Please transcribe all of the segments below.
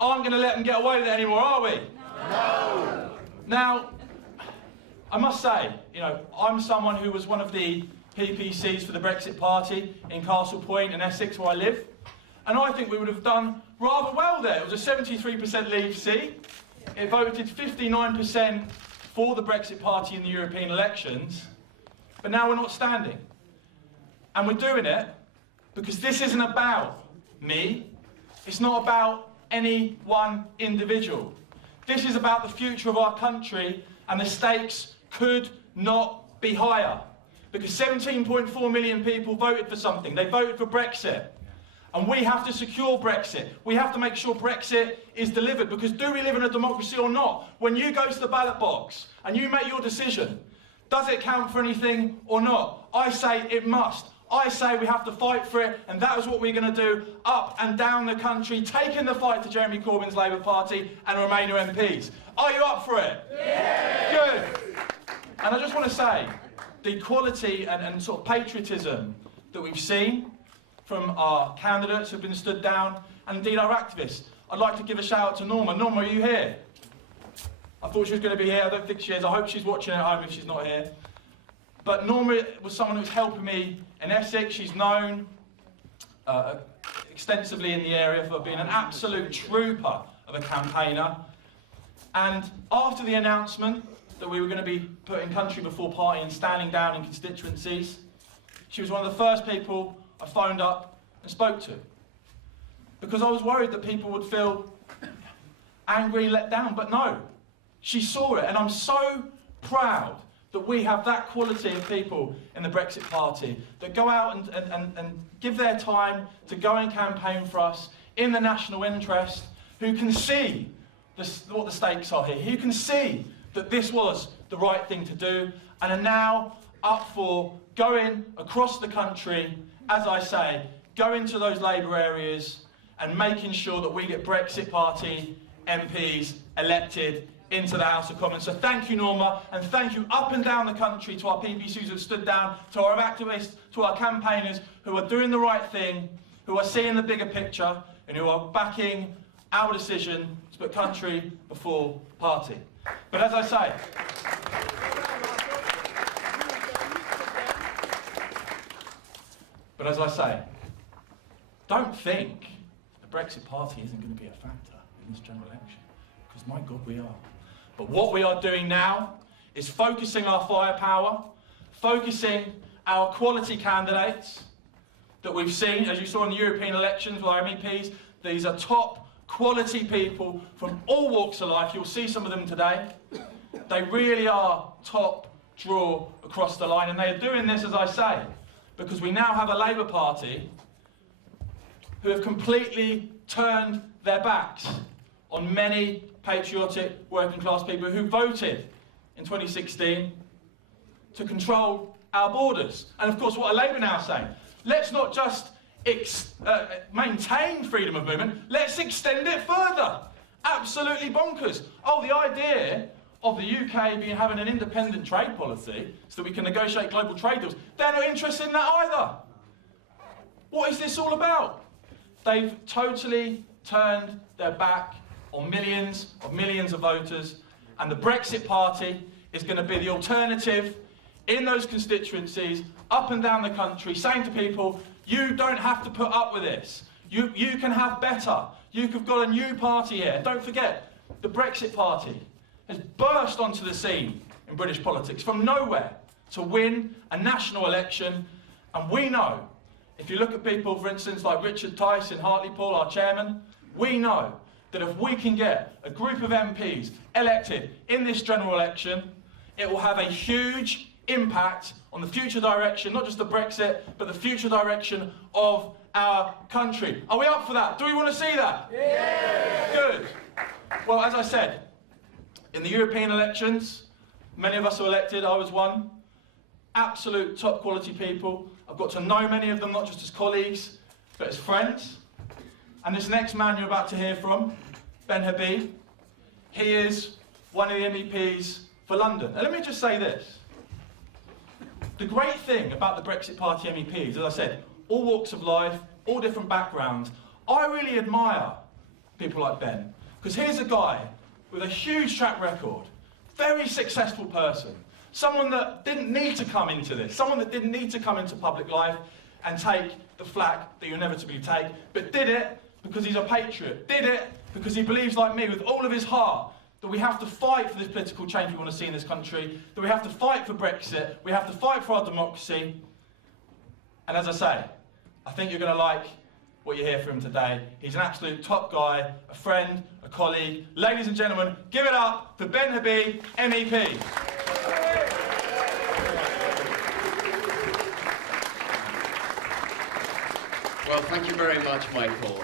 aren't going to let them get away with it anymore, are we? No. Now, I must say, you know, I'm someone who was one of the PPCs for the Brexit Party in Castle Point in Essex, where I live, and I think we would have done rather well there. It was a 73% Leave seat. It voted 59% for the Brexit Party in the European elections, but now we're not standing. And we're doing it because this isn't about me. It's not about any one individual. This is about the future of our country, and the stakes could not be higher. Because 17.4 million people voted for something. They voted for Brexit. And we have to secure Brexit. We have to make sure Brexit is delivered. Because do we live in a democracy or not? When you go to the ballot box and you make your decision, does it count for anything or not? I say it must. I say we have to fight for it, and that is what we're going to do up and down the country, taking the fight to Jeremy Corbyn's Labour Party and Remainer MPs. Are you up for it? Yeah. Good. And I just want to say, the quality and sort of patriotism that we've seen from our candidates who've been stood down, and indeed our activists. I'd like to give a shout out to Norma. Norma, are you here? I thought she was going to be here. I don't think she is. I hope she's watching at home if she's not here. But Norma was someone who was helping me in Essex. She's known extensively in the area for being an absolute trooper of a campaigner. And after the announcement that we were going to be putting country before party and standing down in constituencies, she was one of the first people I phoned up and spoke to. Because I was worried that people would feel angry, let down, but no. She saw it, and I'm so proud that we have that quality of people in the Brexit Party that go out and give their time to go and campaign for us in the national interest, who can see what the stakes are here, who can see that this was the right thing to do, and are now up for going across the country, as I say, going to those Labour areas and making sure that we get Brexit Party MPs elected into the House of Commons. So thank you, Norma, and thank you up and down the country to our PPCs who have stood down, to our activists, to our campaigners who are doing the right thing, who are seeing the bigger picture, and who are backing our decision to put country before party. But as I say, don't think the Brexit Party isn't going to be a factor in this general election, because my God, we are. But what we are doing now is focusing our firepower, focusing our quality candidates that we've seen, as you saw in the European elections with our MEPs. These are top quality people from all walks of life. You'll see some of them today. They really are top draw across the line, and they are doing this, as I say, because we now have a Labour Party who have completely turned their backs on many patriotic working class people who voted in 2016 to control our borders. And of course, what are Labour now saying? Let's not just maintain freedom of movement, let's extend it further. Absolutely bonkers. Oh, the idea of the UK having an independent trade policy so that we can negotiate global trade deals, they're not interested in that either. What is this all about? They've totally turned their back on millions of voters, and the Brexit Party is going to be the alternative in those constituencies up and down the country, saying to people, you don't have to put up with this. You can have better. You've got a new party here. Don't forget, the Brexit Party has burst onto the scene in British politics from nowhere to win a national election. And we know, if you look at people, for instance, like Richard Tice in Hartlepool, our chairman, we know that if we can get a group of MPs elected in this general election, it will have a huge impact on the future direction, not just of Brexit, but the future direction of our country. Are we up for that? Do we want to see that? Yeah! Good. Well, as I said, in the European elections, many of us were elected, I was one. Absolute top quality people. I've got to know many of them, not just as colleagues, but as friends. And this next man you're about to hear from, Ben Habib, he is one of the MEPs for London. And let me just say this. The great thing about the Brexit Party MEPs, as I said, all walks of life, all different backgrounds, I really admire people like Ben. Because here's a guy with a huge track record, very successful person, someone that didn't need to come into this, someone that didn't need to come into public life and take the flak that you inevitably take, but did it because he's a patriot, did it because he believes, like me, with all of his heart, that we have to fight for this political change we want to see in this country, that we have to fight for Brexit, we have to fight for our democracy. And as I say, I think you're going to like what you hear from him today. He's an absolute top guy, a friend, a colleague. Ladies and gentlemen, give it up for Ben Habib, MEP. Well, thank you very much, Michael.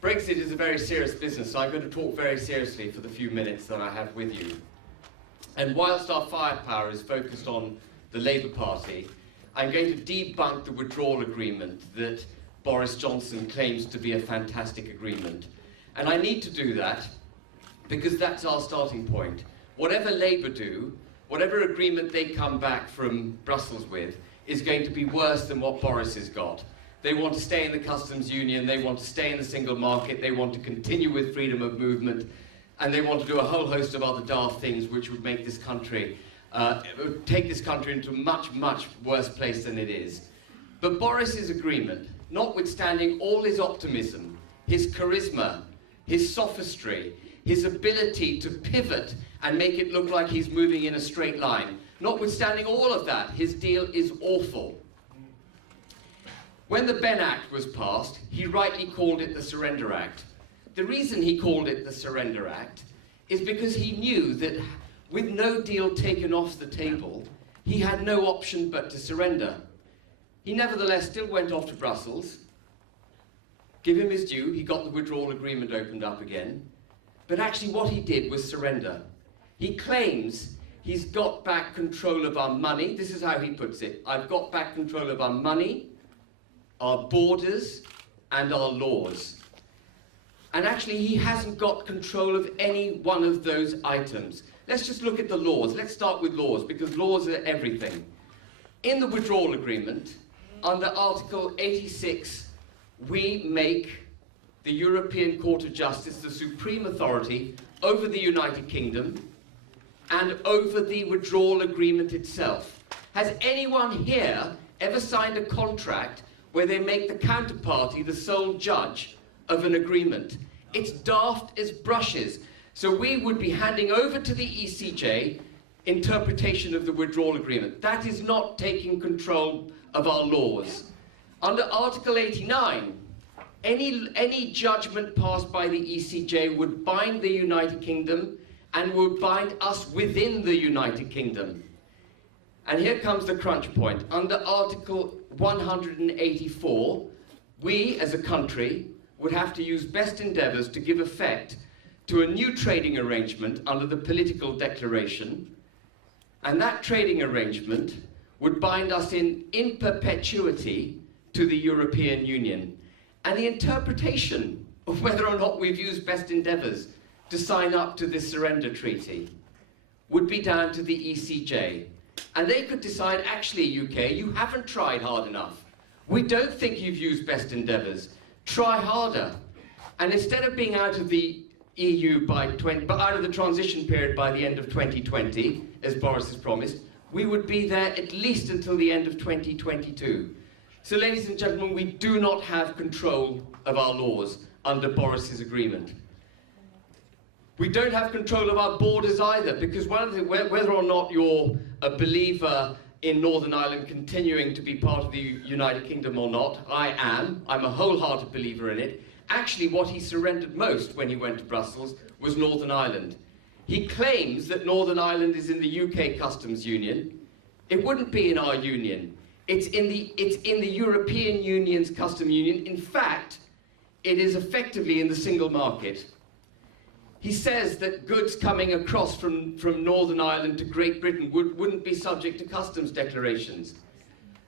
Brexit is a very serious business, so I'm going to talk very seriously for the few minutes that I have with you. And whilst our firepower is focused on the Labour Party, I'm going to debunk the withdrawal agreement that Boris Johnson claims to be a fantastic agreement. And I need to do that because that's our starting point. Whatever Labour do, whatever agreement they come back from Brussels with, is going to be worse than what Boris has got. They want to stay in the customs union, they want to stay in the single market, they want to continue with freedom of movement, and they want to do a whole host of other daft things which would make this country, take this country into a much, much worse place than it is. But Boris's agreement, notwithstanding all his optimism, his charisma, his sophistry, his ability to pivot and make it look like he's moving in a straight line, notwithstanding all of that, his deal is awful. When the Benn Act was passed, he rightly called it the Surrender Act. The reason he called it the Surrender Act is because he knew that with no deal taken off the table, he had no option but to surrender. He nevertheless still went off to Brussels. Give him his due, he got the withdrawal agreement opened up again. But actually what he did was surrender. He claims he's got back control of our money. This is how he puts it. I've got back control of our money, our borders, and our laws. And actually, he hasn't got control of any one of those items. Let's just look at the laws. Let's start with laws, because laws are everything. In the withdrawal agreement, under Article 86, we make the European Court of Justice the supreme authority over the United Kingdom and over the withdrawal agreement itself. Has anyone here ever signed a contract where they make the counterparty the sole judge of an agreement? It's daft as brushes. So we would be handing over to the ECJ interpretation of the withdrawal agreement. That is not taking control of our laws. Under Article 89, any judgment passed by the ECJ would bind the United Kingdom and would bind us within the United Kingdom. And here comes the crunch point. Under Article 184, we as a country would have to use best endeavours to give effect to a new trading arrangement under the political declaration, and that trading arrangement would bind us in perpetuity to the European Union. And the interpretation of whether or not we've used best endeavours to sign up to this surrender treaty would be down to the ECJ. And they could decide, actually, UK, you haven't tried hard enough. We don't think you've used best endeavours. Try harder. And instead of being out of the EU out of the transition period by the end of 2020, as Boris has promised, we would be there at least until the end of 2022. So, ladies and gentlemen, we do not have control of our laws under Boris's agreement. We don't have control of our borders either, because whether or not you're a believer in Northern Ireland continuing to be part of the United Kingdom or not, I am. I'm a wholehearted believer in it. Actually, what he surrendered most when he went to Brussels was Northern Ireland. He claims that Northern Ireland is in the UK customs union. It wouldn't be in our union. It's in the European Union's customs union. In fact, it is effectively in the single market. He says that goods coming across from Northern Ireland to Great Britain wouldn't be subject to customs declarations.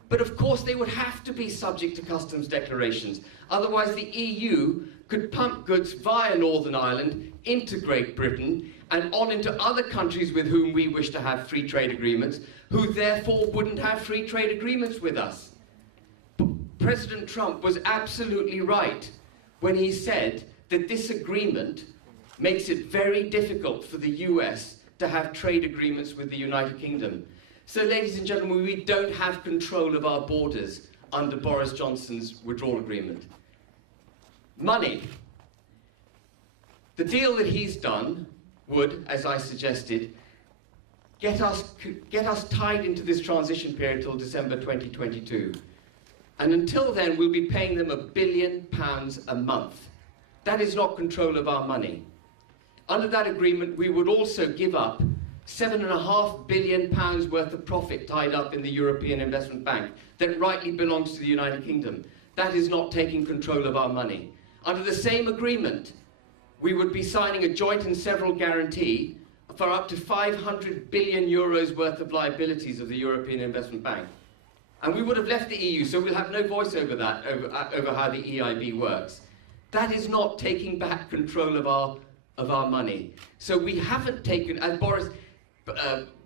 But of course they would have to be subject to customs declarations. Otherwise the EU could pump goods via Northern Ireland into Great Britain and on into other countries with whom we wish to have free trade agreements, who therefore wouldn't have free trade agreements with us. President Trump was absolutely right when he said that this agreement makes it very difficult for the US to have trade agreements with the United Kingdom. So, ladies and gentlemen, we don't have control of our borders under Boris Johnson's withdrawal agreement. Money. The deal that he's done would, as I suggested, get us tied into this transition period till December 2022. And until then, we'll be paying them £1 billion a month. That is not control of our money. Under that agreement, we would also give up £7.5 billion worth of profit tied up in the European Investment Bank that rightly belongs to the United Kingdom. That is not taking control of our money. Under the same agreement, we would be signing a joint and several guarantee for up to €500 billion worth of liabilities of the European Investment Bank. And we would have left the EU, so we'll have no voice over that, over how the EIB works. That is not taking back control of our money. So we haven't taken, as Boris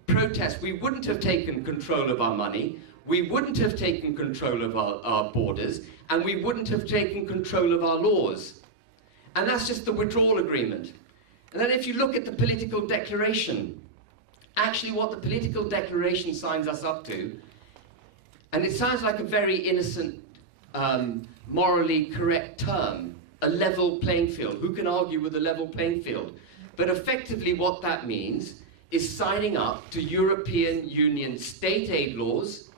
protests, we wouldn't have taken control of our money, we wouldn't have taken control of our borders, and we wouldn't have taken control of our laws. And that's just the withdrawal agreement. And then if you look at the political declaration, actually what the political declaration signs us up to, and it sounds like a very innocent, morally correct term, a level playing field. Who can argue with a level playing field? But effectively what that means is signing up to European Union state aid laws,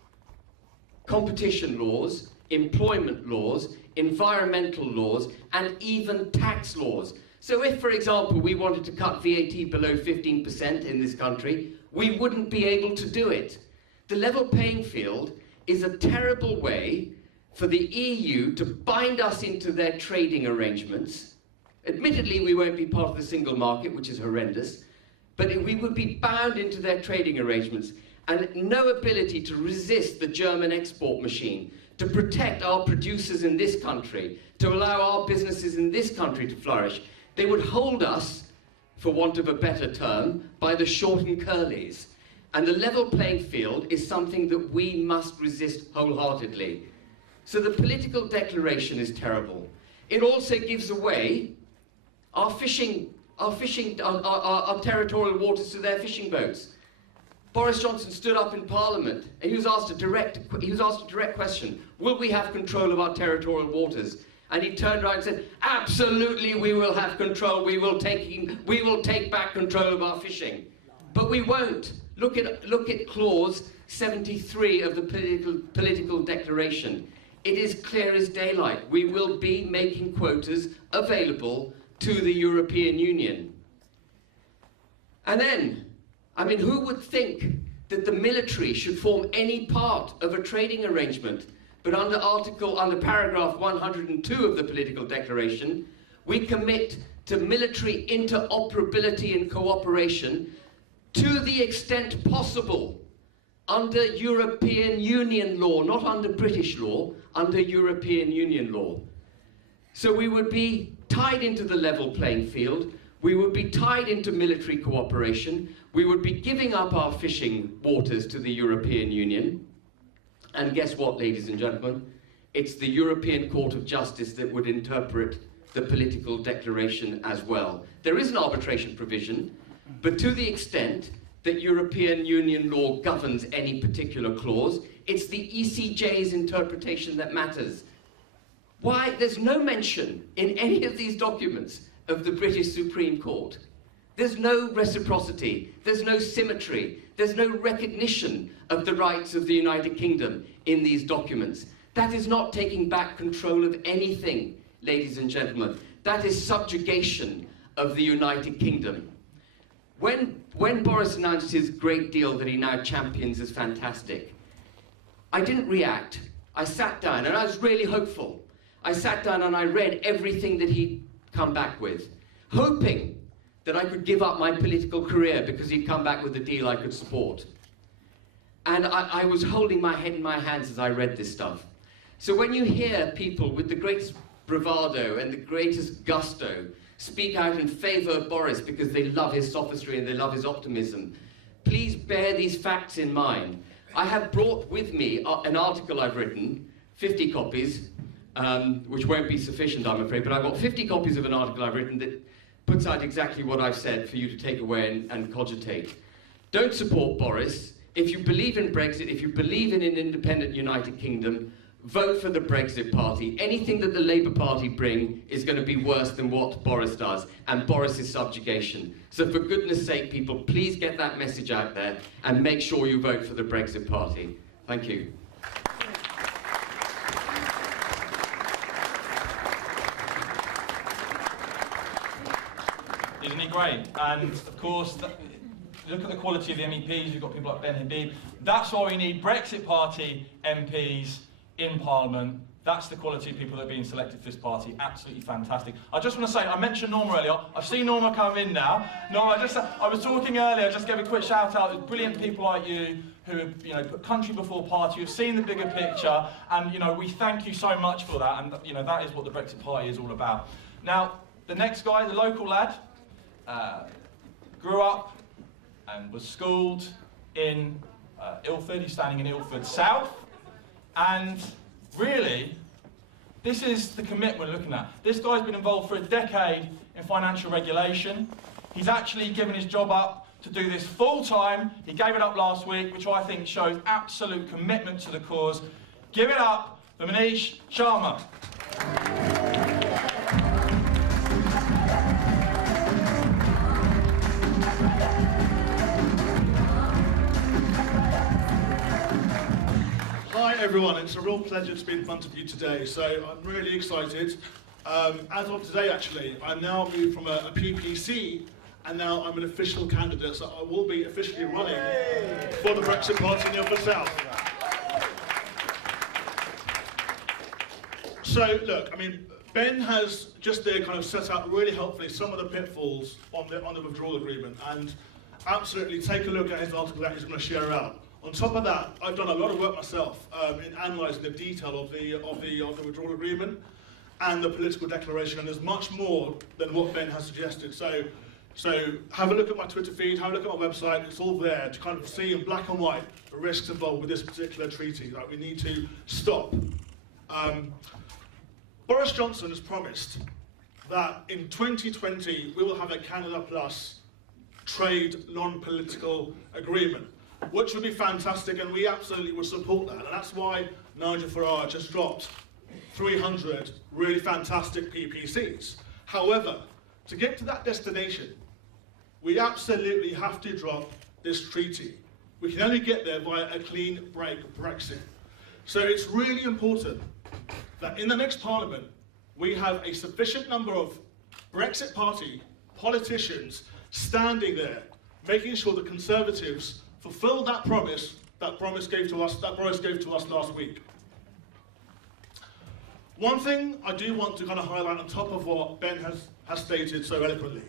competition laws, employment laws, environmental laws, and even tax laws. So if, for example, we wanted to cut VAT below 15% in this country, we wouldn't be able to do it. The level playing field is a terrible way for the EU to bind us into their trading arrangements. Admittedly, we won't be part of the single market, which is horrendous, but we would be bound into their trading arrangements and no ability to resist the German export machine, to protect our producers in this country, to allow our businesses in this country to flourish. They would hold us, for want of a better term, by the short and curlies. And the level playing field is something that we must resist wholeheartedly. So the political declaration is terrible. It also gives away our territorial waters to their fishing boats. Boris Johnson stood up in Parliament and he was asked a direct question: will we have control of our territorial waters? And he turned around and said, absolutely we will have control, we will take back control of our fishing. But we won't. Look at clause 73 of the political declaration. It is clear as daylight. We will be making quotas available to the European Union. And then, I mean, who would think that the military should form any part of a trading arrangement? But under paragraph 102 of the political declaration, we commit to military interoperability and cooperation to the extent possible under European Union law, not under British law, under European Union law. So we would be tied into the level playing field, we would be tied into military cooperation, we would be giving up our fishing waters to the European Union. And guess what, ladies and gentlemen? It's the European Court of Justice that would interpret the political declaration as well. There is an arbitration provision, but to the extent that European Union law governs any particular clause, it's the ECJ's interpretation that matters. Why? There's no mention in any of these documents of the British Supreme Court. There's no reciprocity, there's no symmetry, there's no recognition of the rights of the United Kingdom in these documents. That is not taking back control of anything, ladies and gentlemen. That is subjugation of the United Kingdom. When Boris announced his great deal that he now champions as fantastic, I didn't react. I sat down and I was really hopeful. I sat down and I read everything that he'd come back with, hoping that I could give up my political career because he'd come back with a deal I could support. And I was holding my head in my hands as I read this stuff. So when you hear people with the greatest bravado and the greatest gusto speak out in favour of Boris because they love his sophistry and they love his optimism, please bear these facts in mind. I have brought with me an article I've written, 50 copies, which won't be sufficient, I'm afraid, but I've got 50 copies of an article I've written that puts out exactly what I've said for you to take away and cogitate. Don't support Boris. If you believe in Brexit, if you believe in an independent United Kingdom, vote for the Brexit Party. Anything that the Labour Party bring is going to be worse than what Boris does, and Boris's subjugation. So for goodness sake, people, please get that message out there and make sure you vote for the Brexit Party. Thank you. Isn't he great? And of course, look at the quality of the MEPs. You've got people like Ben Habib. That's why we need Brexit Party MPs in Parliament. That's the quality of people that are being selected for this party. Absolutely fantastic. I just want to say, I mentioned Norma earlier. I've seen Norma come in now. Norma, I was talking earlier, I just gave a quick shout out. There's brilliant people like you who have, put country before party, who've seen the bigger picture, and we thank you so much for that. And that is what the Brexit Party is all about. Now, the next guy, the local lad, grew up and was schooled in Ilford. He's standing in Ilford South, and really, this is the commitment we're looking at. This guy's been involved for a decade in financial regulation. He's actually given his job up to do this full time. He gave it up last week, which I think shows absolute commitment to the cause. Give it up for Manish Sharma. Hi everyone, it's a real pleasure to be in front of you today, so I'm really excited. As of today actually, I'm now moved from a PPC and now I'm an official candidate, so I will be officially running for the Brexit Party in Ilford South. So look, Ben has just there kind of set out really helpfully some of the pitfalls on the withdrawal agreement, and absolutely take a look at his article that he's going to share out. On top of that, I've done a lot of work myself in analysing the detail of the withdrawal agreement and the political declaration, and there's much more than what Ben has suggested. So have a look at my Twitter feed, have a look at my website. It's all there to kind of see in black and white the risks involved with this particular treaty that we need to stop. Boris Johnson has promised that in 2020 we will have a Canada Plus trade non-political agreement, which would be fantastic, and we absolutely would support that. And that's why Nigel Farage has dropped 300 really fantastic PPCs. However, to get to that destination, we absolutely have to drop this treaty. We can only get there via a clean break Brexit. So it's really important that in the next Parliament, we have a sufficient number of Brexit Party politicians standing there, making sure the Conservatives fulfill that promise that Boris gave to us last week. One thing I do want to kind of highlight on top of what Ben has stated so eloquently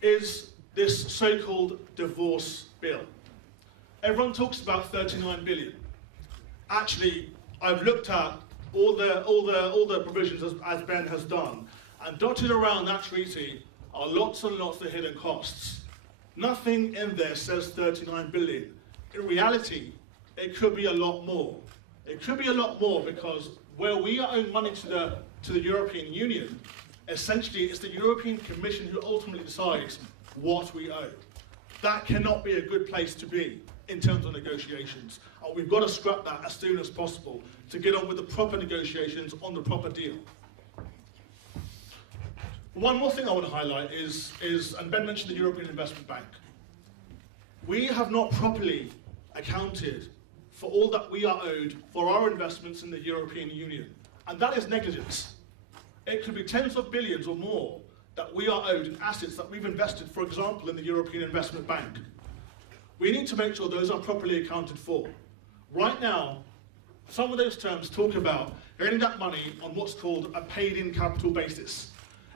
is this so-called divorce bill. Everyone talks about 39 billion. Actually, I've looked at all the provisions as Ben has done, and dotted around that treaty are lots and lots of hidden costs. Nothing in there says 39 billion. In reality, it could be a lot more. It could be a lot more because where we owe money to the European Union, essentially it's the European Commission who ultimately decides what we owe. That cannot be a good place to be in terms of negotiations. We've got to scrap that as soon as possible to get on with the proper negotiations on the proper deal. One more thing I want to highlight is, and Ben mentioned the European Investment Bank. We have not properly accounted for all that we are owed for our investments in the European Union. And that is negligence. It could be tens of billions or more that we are owed in assets that we've invested, for example, in the European Investment Bank. We need to make sure those are properly accounted for. Right now, some of those terms talk about earning that money on what's called a paid-in capital basis.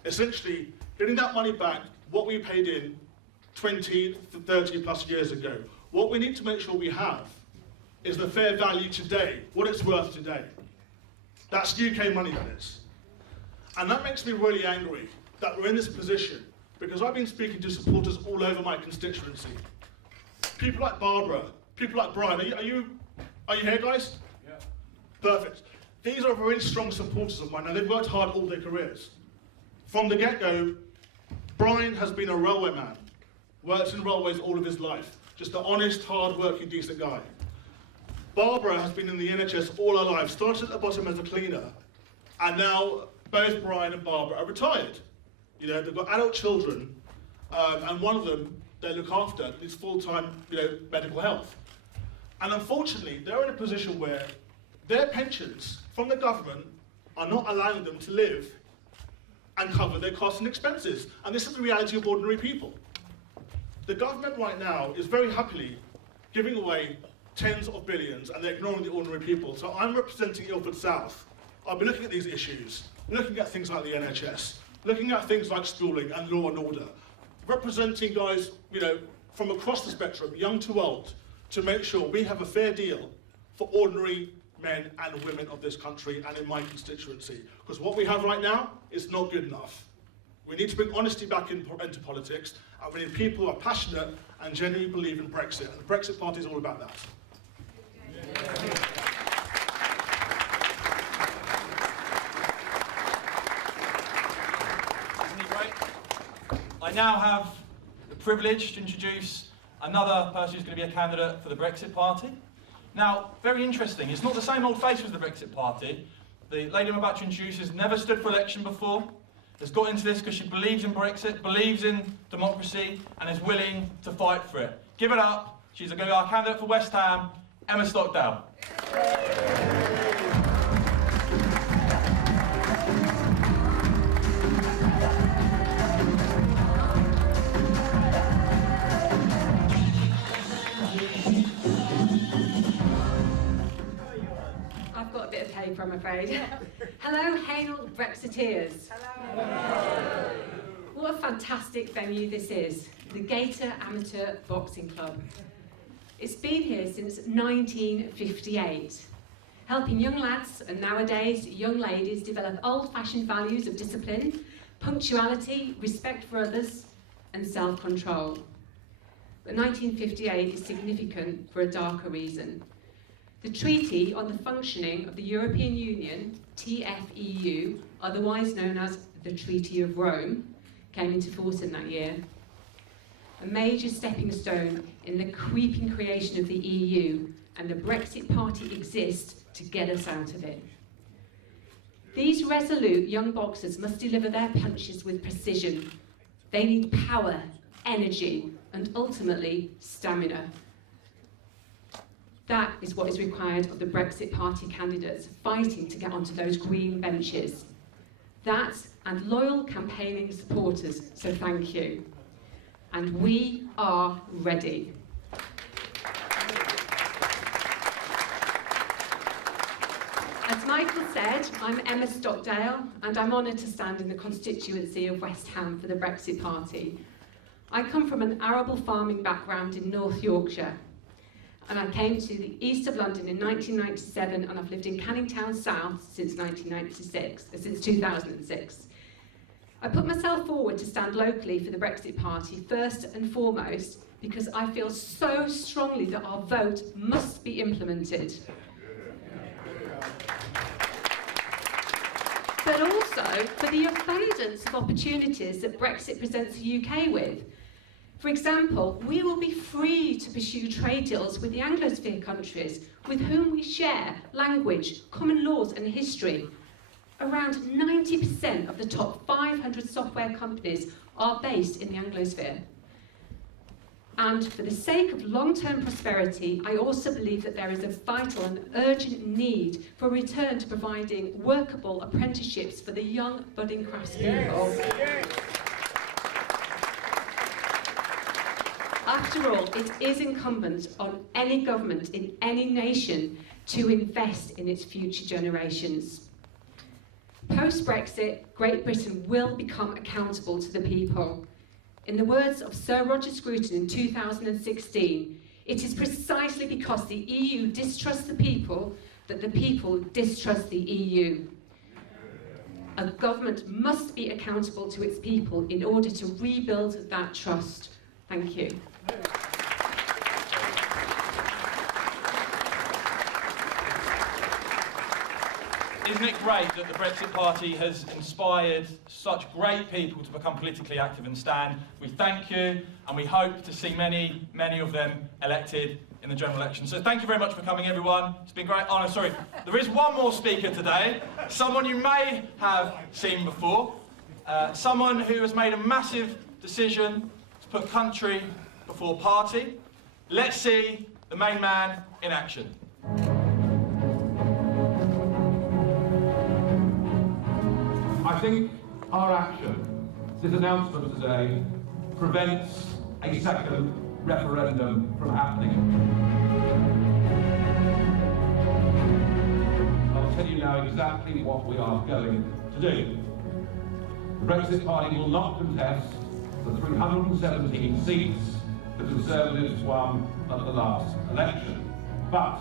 Essentially, getting that money back, what we paid in 20 to 30 plus years ago. What we need to make sure we have is the fair value today, what it's worth today. That's UK money, that is. And that makes me really angry that we're in this position, because I've been speaking to supporters all over my constituency. People like Barbara, people like Brian. Are you here, guys? Yeah. Perfect. these are very strong supporters of mine, and they've worked hard all their careers. From the get-go, Brian has been a railway man, worked in railways all of his life, just an honest, hard-working, decent guy. Barbara has been in the NHS all her life, started at the bottom as a cleaner, and now both Brian and Barbara are retired. You know, they've got adult children, and one of them they look after needs full-time, medical health. And unfortunately, they're in a position where their pensions from the government are not allowing them to live and cover their costs and expenses. And this is the reality of ordinary people. The government right now is very happily giving away tens of billions, and they're ignoring the ordinary people. So I'm representing Ilford South. I'll be looking at these issues, looking at things like the NHS, looking at things like schooling and law and order, representing guys, from across the spectrum, young to old, to make sure we have a fair deal for ordinary men and women of this country and in my constituency. Because what we have right now is not good enough. We need to bring honesty back into politics, and we need people who are passionate and genuinely believe in Brexit. And the Brexit Party is all about that. Isn't he great? I now have the privilege to introduce another person who's going to be a candidate for the Brexit Party. Now, very interesting, it's not the same old face as the Brexit Party. The lady I'm about to introduce has never stood for election before, has got into this because she believes in Brexit, believes in democracy, and is willing to fight for it. Give it up. She's going to be our candidate for West Ham, Emma Stockdale. I've got a bit of paper, I'm afraid. Hello, Hainault Brexiteers. Hello. What a fantastic venue this is, the Gator Amateur Boxing Club. It's been here since 1958, helping young lads and nowadays young ladies develop old-fashioned values of discipline, punctuality, respect for others, and self-control. But 1958 is significant for a darker reason. The Treaty on the Functioning of the European Union, TFEU, otherwise known as the Treaty of Rome, came into force in that year. A major stepping stone in the creeping creation of the EU, and the Brexit Party exists to get us out of it. These resolute young boxers must deliver their punches with precision. They need power, energy, and ultimately stamina. That is what is required of the Brexit Party candidates fighting to get onto those green benches. That and loyal campaigning supporters, so thank you. And we are ready. As Michael said, I'm Emma Stockdale, and I'm honoured to stand in the constituency of West Ham for the Brexit Party. I come from an arable farming background in North Yorkshire, and I came to the east of London in 1997, and I've lived in Canning Town South since 2006. I put myself forward to stand locally for the Brexit Party first and foremost because I feel so strongly that our vote must be implemented. But also for the abundance of opportunities that Brexit presents the UK with. For example, we will be free to pursue trade deals with the Anglosphere countries with whom we share language, common laws and history. Around 90% of the top 500 software companies are based in the Anglosphere. And for the sake of long-term prosperity, I also believe that there is a vital and urgent need for a return to providing workable apprenticeships for the young budding craftspeople. Yes. After all, it is incumbent on any government in any nation to invest in its future generations. Post-Brexit, Great Britain will become accountable to the people. In the words of Sir Roger Scruton in 2016, it is precisely because the EU distrusts the people that the people distrust the EU. A government must be accountable to its people in order to rebuild that trust. Thank you. Isn't it great that the Brexit Party has inspired such great people to become politically active and stand? We thank you, and we hope to see many, many of them elected in the general election. So thank you very much for coming, everyone. It's been great. Oh, no, sorry. There is one more speaker today, someone you may have seen before, someone who has made a massive decision to put country before party. Let's see the main man in action. I think our action, this announcement today, prevents a second referendum from happening. I'll tell you now exactly what we are going to do. The Brexit Party will not contest the 317 seats the Conservatives won at the last election. But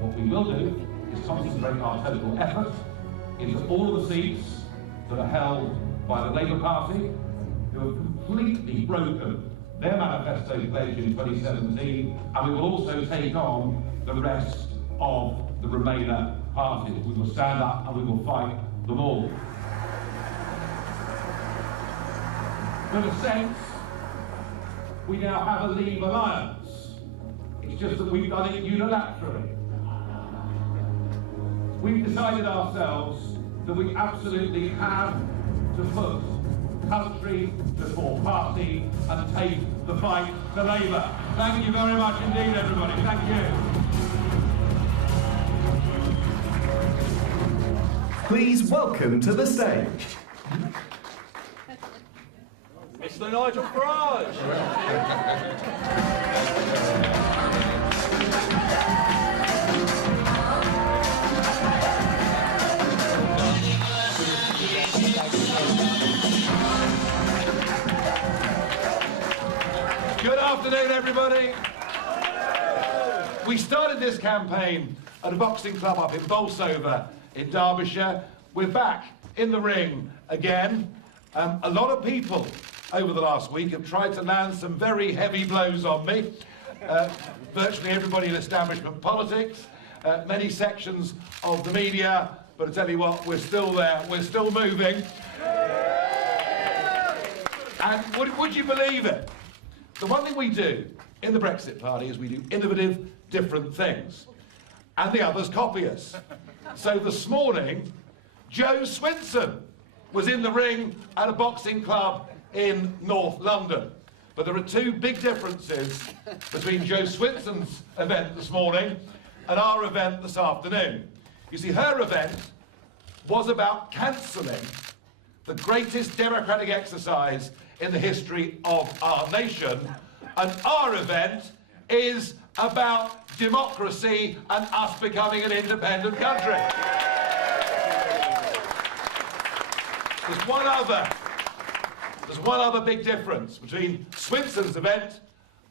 what we will do is concentrate our total effort into all of the seats that are held by the Labour Party, who have completely broken their manifesto pledge in 2017, and we will also take on the rest of the Remainer parties. We will stand up and we will fight them all. In a sense, we now have a Leave alliance. It's just that we've done it unilaterally. We've decided ourselves that we absolutely have to put country before party and take the fight to Labour. Thank you very much indeed, everybody. Thank you. Please welcome to the stage Mr Nigel Farage. Good afternoon, everybody. We started this campaign at a boxing club up in Bolsover in Derbyshire. We're back in the ring again. A lot of people over the last week have tried to land some very heavy blows on me. Virtually everybody in establishment politics, many sections of the media, but I tell you what, we're still there, we're still moving. And would you believe it? The one thing we do in the Brexit Party is we do innovative, different things. And the others copy us. So this morning, Joe Swinson was in the ring at a boxing club in North London. But there are two big differences between Joe Swinson's event this morning and our event this afternoon. You see, her event was about cancelling the greatest democratic exercise in the history of our nation, and our event is about democracy and us becoming an independent country. There's one other big difference between Swinson's event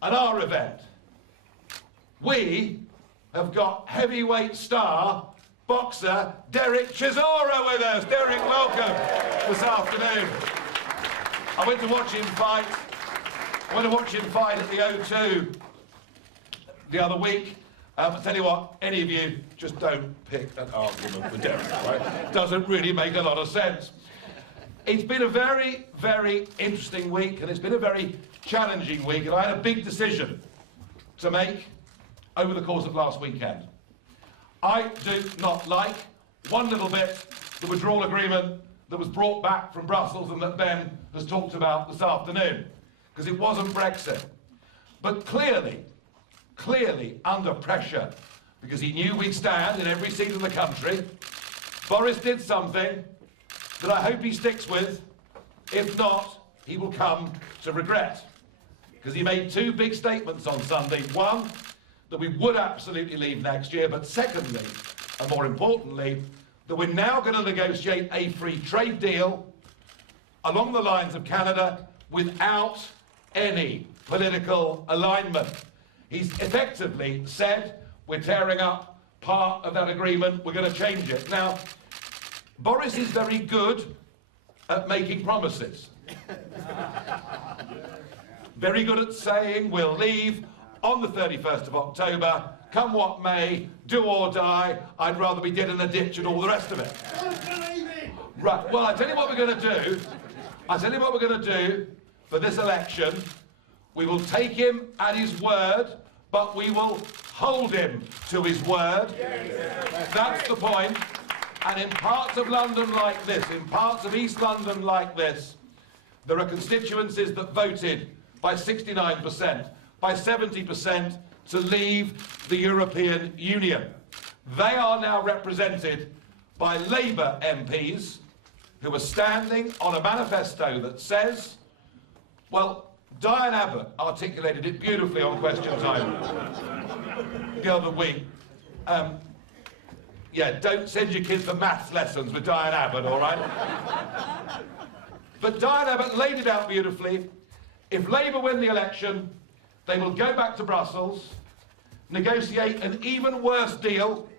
and our event. We have got heavyweight star boxer Derek Chisora with us. Derek, welcome this afternoon. I went to watch him fight. At the O2 the other week. I tell you what, any of you just don't pick an argument with Derek, right? Doesn't really make a lot of sense. It's been a very, very interesting week, and it's been a very challenging week, and I had a big decision to make over the course of last weekend. I do not like one little bit the withdrawal agreement that was brought back from Brussels and that Ben has talked about this afternoon, because it wasn't Brexit. But clearly under pressure, because he knew we'd stand in every seat in the country, Boris did something that I hope he sticks with. If not, he will come to regret. Because he made two big statements on Sunday. One, that we would absolutely leave next year, but secondly, and more importantly, that we're now going to negotiate a free trade deal along the lines of Canada without any political alignment. He's effectively said, we're tearing up part of that agreement, we're going to change it. Now, Boris is very good at making promises. Very good at saying we'll leave on the 31st of October come what may, do or die, I'd rather be dead in a ditch and all the rest of it. Right, well, I tell you what we're going to do. I tell you what we're going to do for this election. We will take him at his word, but we will hold him to his word. That's the point. And in parts of London like this, in parts of East London like this, there are constituencies that voted by 69%, by 70% to leave the European Union. They are now represented by Labour MPs who are standing on a manifesto that says, well, Diane Abbott articulated it beautifully on Question Time the other week. Yeah, don't send your kids for maths lessons with Diane Abbott, all right? But Diane Abbott laid it out beautifully. If Labour win the election, they will go back to Brussels, negotiate an even worse deal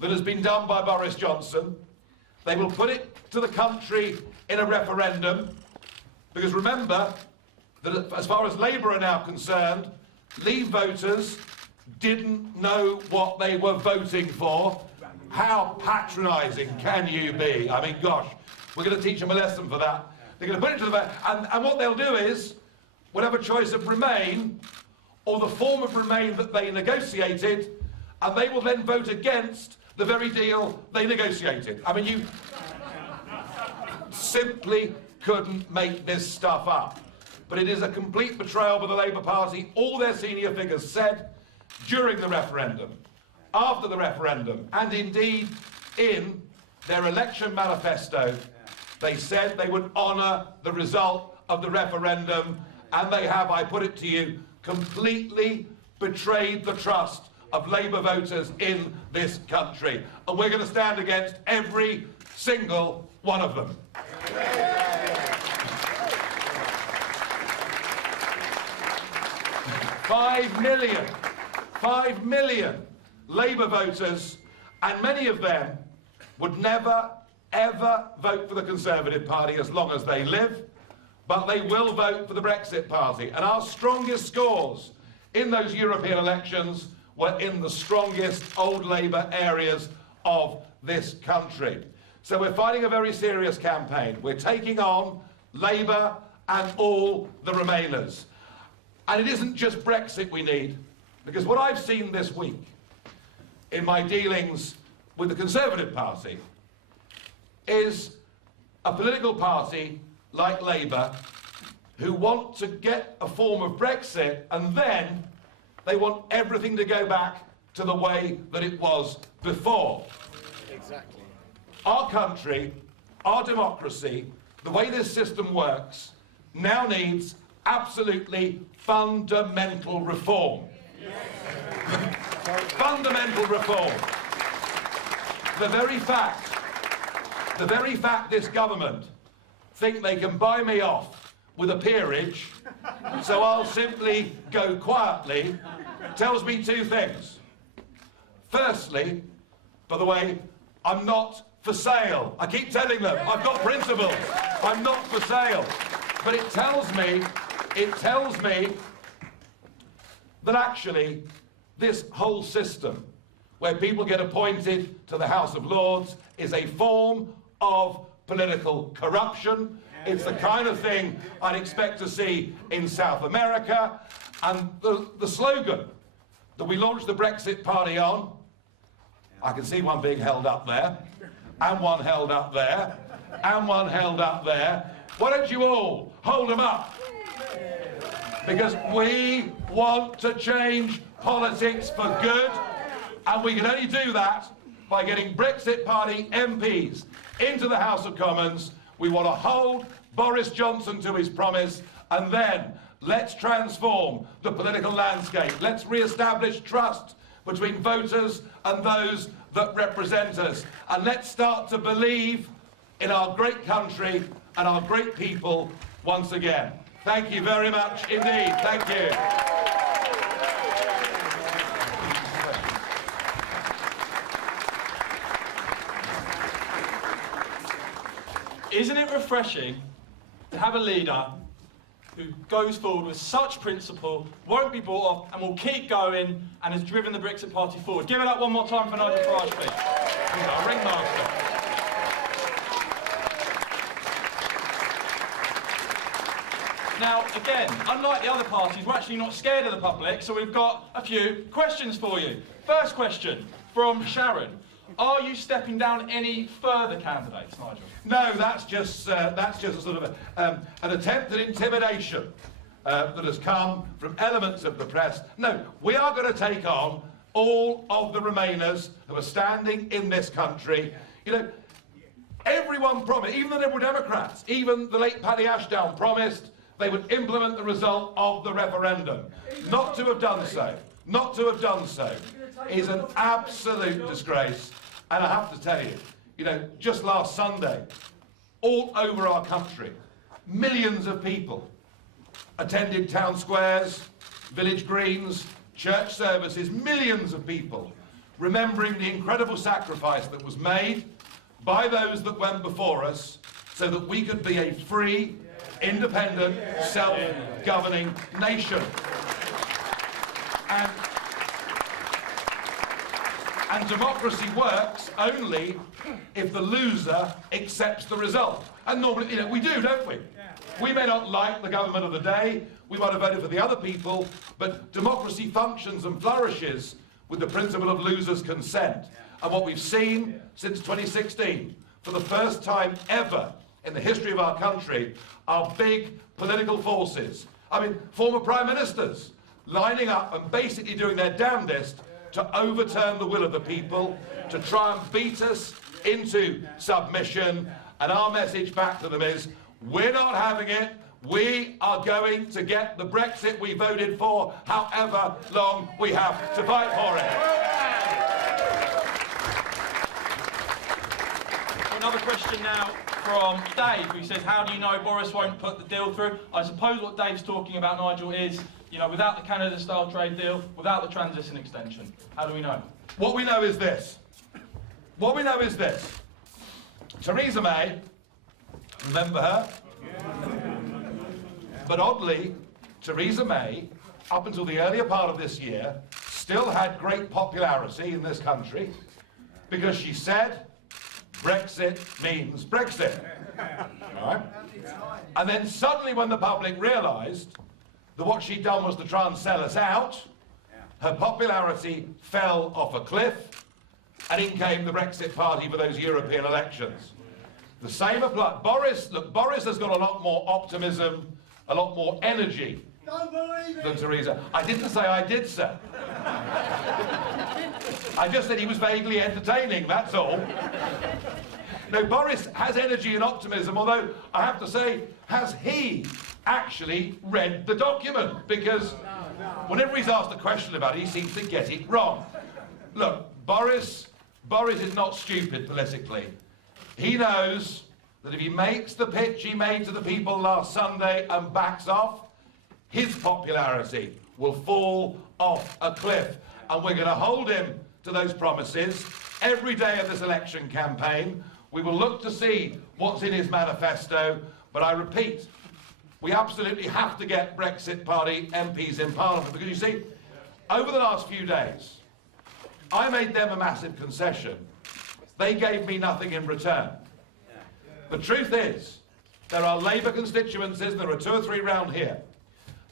that has been done by Boris Johnson. They will put it to the country in a referendum, because remember that as far as Labour are now concerned, Leave voters didn't know what they were voting for. How patronising can you be? I mean, gosh, we're going to teach them a lesson for that. They're going to put it to the vote, and what they'll do is, we'll have a choice of Remain, or the form of Remain that they negotiated, and they will then vote against the very deal they negotiated. I mean, you simply couldn't make this stuff up. But it is a complete betrayal by the Labour Party. All their senior figures said during the referendum, after the referendum, and indeed in their election manifesto, they said they would honour the result of the referendum, and they have, I put it to you, completely betrayed the trust of Labour voters in this country. And we're going to stand against every single one of them. 5 million Labour voters, and many of them would never, ever vote for the Conservative Party as long as they live, but they will vote for the Brexit Party. And our strongest scores in those European elections were in the strongest old Labour areas of this country. So we're fighting a very serious campaign. We're taking on Labour and all the Remainers. And it isn't just Brexit we need, because what I've seen this week in my dealings with the Conservative Party is a political party like Labour who want to get a form of Brexit, and then they want everything to go back to the way that it was before. Exactly. Our country, our democracy, the way this system works, now needs absolutely fundamental reform. Fundamental reform. The very fact this government think they can buy me off with a peerage, so I'll simply go quietly, tells me two things. Firstly, by the way, I'm not for sale. I keep telling them, I've got principles. I'm not for sale. But it tells me that actually this whole system where people get appointed to the House of Lords is a form of political corruption. It's the kind of thing I'd expect to see in South America. And the slogan that we launched the Brexit Party on, I can see one being held up there, and one held up there, and one held up there. Why don't you all hold them up? Because we want to change politics for good, and we can only do that by getting Brexit Party MPs into the House of Commons. We want to hold Boris Johnson to his promise, and then let's transform the political landscape. Let's re-establish trust between voters and those that represent us. And let's start to believe in our great country and our great people once again. Thank you very much indeed. Thank you. Isn't it refreshing to have a leader who goes forward with such principle, won't be bought off, and will keep going, and has driven the Brexit Party forward. Give it up one more time for Nigel Farage, please. He's our ringmaster. Now, again, unlike the other parties, we're actually not scared of the public, so we've got a few questions for you. First question from Sharon. Are you stepping down any further candidates, Nigel? No, that's just a sort of an attempt at intimidation that has come from elements of the press. No, we are going to take on all of the Remainers who are standing in this country. You know, everyone promised, even the Liberal Democrats, even the late Paddy Ashdown promised they would implement the result of the referendum. Not to have done so is an absolute disgrace. And I have to tell you, you know, just last Sunday, all over our country, millions of people attended town squares, village greens, church services, millions of people remembering the incredible sacrifice that was made by those that went before us so that we could be a free, independent, self-governing nation. And democracy works only if the loser accepts the result. And normally, you know, we do, don't we? We may not like the government of the day, we might have voted for the other people, but democracy functions and flourishes with the principle of losers' consent. And what we've seen since 2016, for the first time ever in the history of our country, are big political forces. I mean, former prime ministers lining up and basically doing their damnedest to overturn the will of the people, to try and beat us into submission. And our message back to them is, we're not having it. We are going to get the Brexit we voted for, however long we have to fight for it. Another question now from Dave, who says, how do you know Boris won't put the deal through? I suppose what Dave's talking about, Nigel, is, you know, without the Canada-style trade deal, without the transition extension. How do we know? What we know is this. Theresa May, remember her? But oddly, Theresa May, up until the earlier part of this year, still had great popularity in this country because she said, Brexit means Brexit. Right? And then suddenly when the public realised that what she'd done was to try and sell us out, her popularity fell off a cliff, and in came the Brexit Party for those European elections. The same applies. Boris has got a lot more optimism, a lot more energy than Theresa. I didn't say I did, sir. I just said he was vaguely entertaining, that's all. No, Boris has energy and optimism, although I have to say, has he actually read the document? Because whenever he's asked a question about it, he seems to get it wrong. Look, Boris is not stupid politically. He knows that if he makes the pitch he made to the people last Sunday and backs off, his popularity will fall off a cliff. And we're going to hold him to those promises every day of this election campaign. We will look to see what's in his manifesto, but I repeat, we absolutely have to get Brexit Party MPs in Parliament, because you see, over the last few days, I made them a massive concession. They gave me nothing in return. The truth is, there are Labour constituencies, and there are 2 or 3 round here.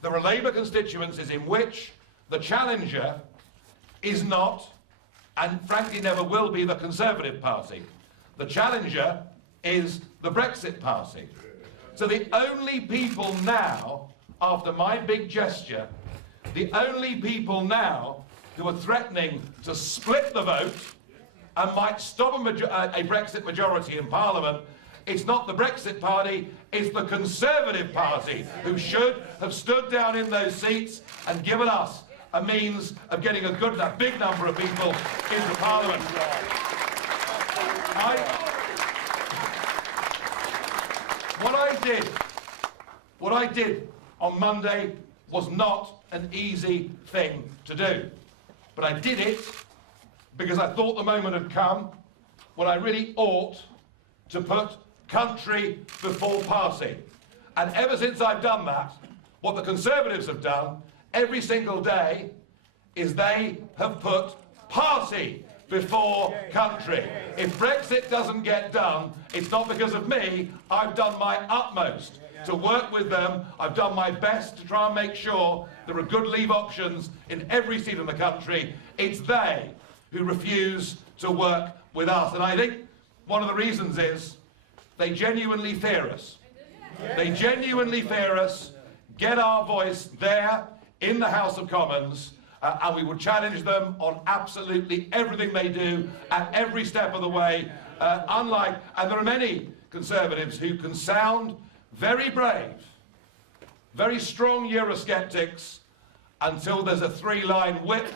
There are Labour constituencies in which the challenger is not, and frankly never will be, the Conservative Party. The challenger is the Brexit Party. So the only people now, after my big gesture, the only people now who are threatening to split the vote and might stop a Brexit majority in Parliament, it's not the Brexit Party, it's the Conservative Party, who should have stood down in those seats and given us a means of getting a big number of people into Parliament. What I did on Monday was not an easy thing to do. But I did it because I thought the moment had come when I really ought to put country before party. And ever since I've done that, What the Conservatives have done every single day is they have put party before country. If Brexit doesn't get done, it's not because of me. I've done my utmost to work with them. I've done my best to try and make sure there are good leave options in every seat in the country. It's they who refuse to work with us. And I think one of the reasons is they genuinely fear us. They genuinely fear us. Get our voice there in the House of Commons, and we will challenge them on absolutely everything they do at every step of the way. And there are many Conservatives who can sound very brave, very strong Eurosceptics, until there's a three-line whip,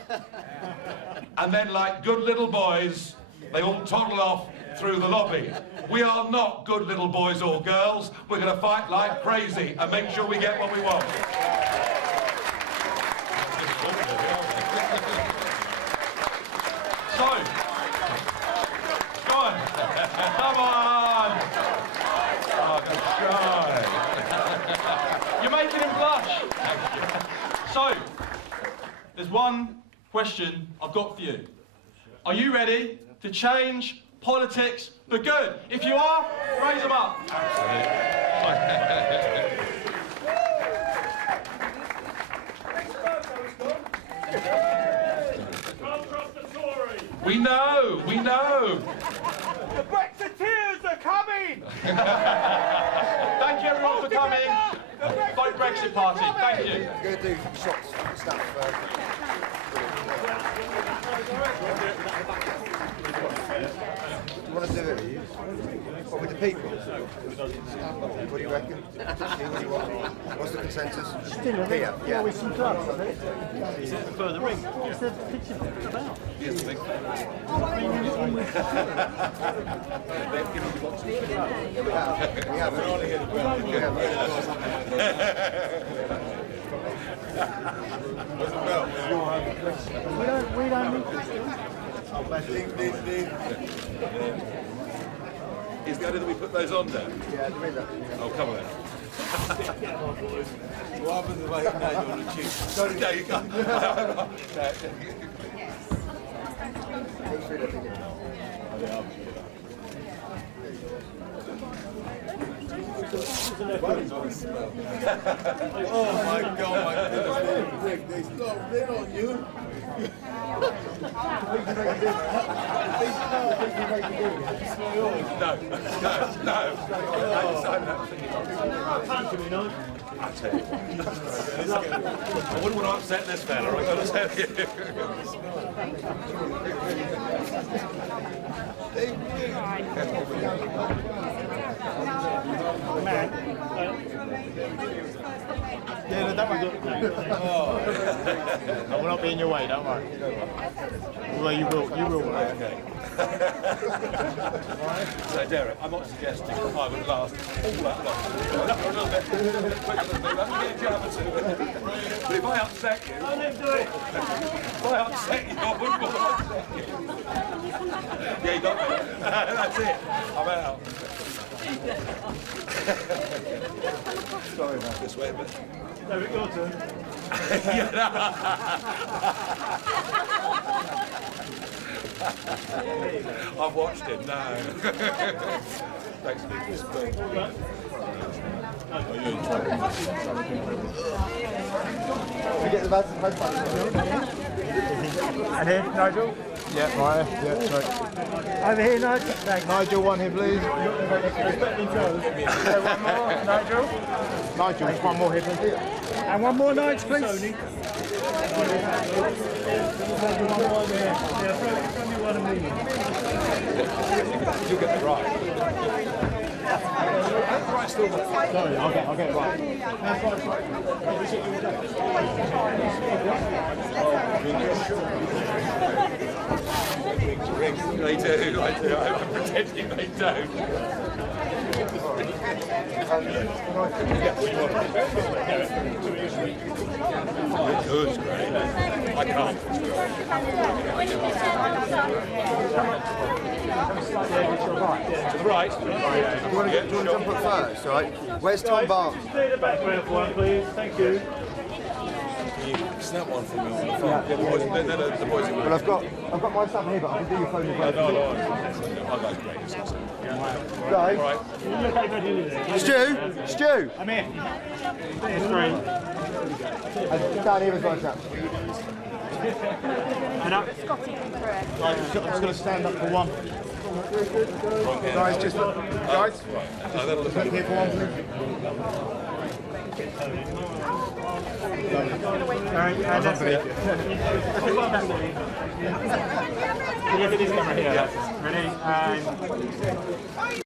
and then, like good little boys, they all toddle off through the lobby. We are not good little boys or girls. We're going to fight like crazy and make sure we get what we want. So, go on. Come on. Oh, shy. You're making him blush. So, there's one question I've got for you. Are you ready to change politics for good? If you are, raise them up. We know, we know. The Brexiteers are coming! Thank you everyone for coming. Vote Brexit Party. Thank you. I'm going to do shots and stuff. You want to do it? What, with the people? What do you reckon? What do you want? What's the consensus? Here, yeah. With some clubs, I think. Further ring. What's the picture about? We don't need Is the idea that we put those on there? Yeah, the window. Oh, come on then. What happens if I hit Nigel on the cheek? Sorry, no, you can't. Oh my God, my goodness, they stop, they're on you. No. I tell you. I wouldn't want to upset this fella, I've got to tell you. Yeah, don't worry. I will not be in your way, don't worry. Although you will. Okay. So, Derek, I'm not suggesting I would last all that long. A little bit quicker than me, let me get a jab or two. But if I upset you... I didn't do it! If I upset you, I wouldn't want to upset you. Yeah, you got me. That's it. I'm out. Sorry about this way, but... No, it's your turn. I've watched him, no. Thanks, Nick. We get the bad And here, Nigel? Yeah, right. Yeah, right. Over here, Nigel. Thanks. Nigel, one here, please. Respect each other. One more, Nigel. Nigel, one more here, please. And one more, Nigel, please. You'll get the right. Right, still. Sorry, I'll get it right. They do, I do. I'm pretending they don't. Good, great. I To the right. Do you want to jump up first, all right? Where's Tom Barnes? Clear the background for one, please. Thank you. Snap one for me on the phone. Yeah, the boys. Well, I've got my stuff here, but I can do your phone as well. No. I'll go Guys. Stu. I'm here. Screen. Down here as well, chap. And up. I'm just going to stand up for one. Guys, just look here for one, please. And that's it. Can you look at this camera here? Ready?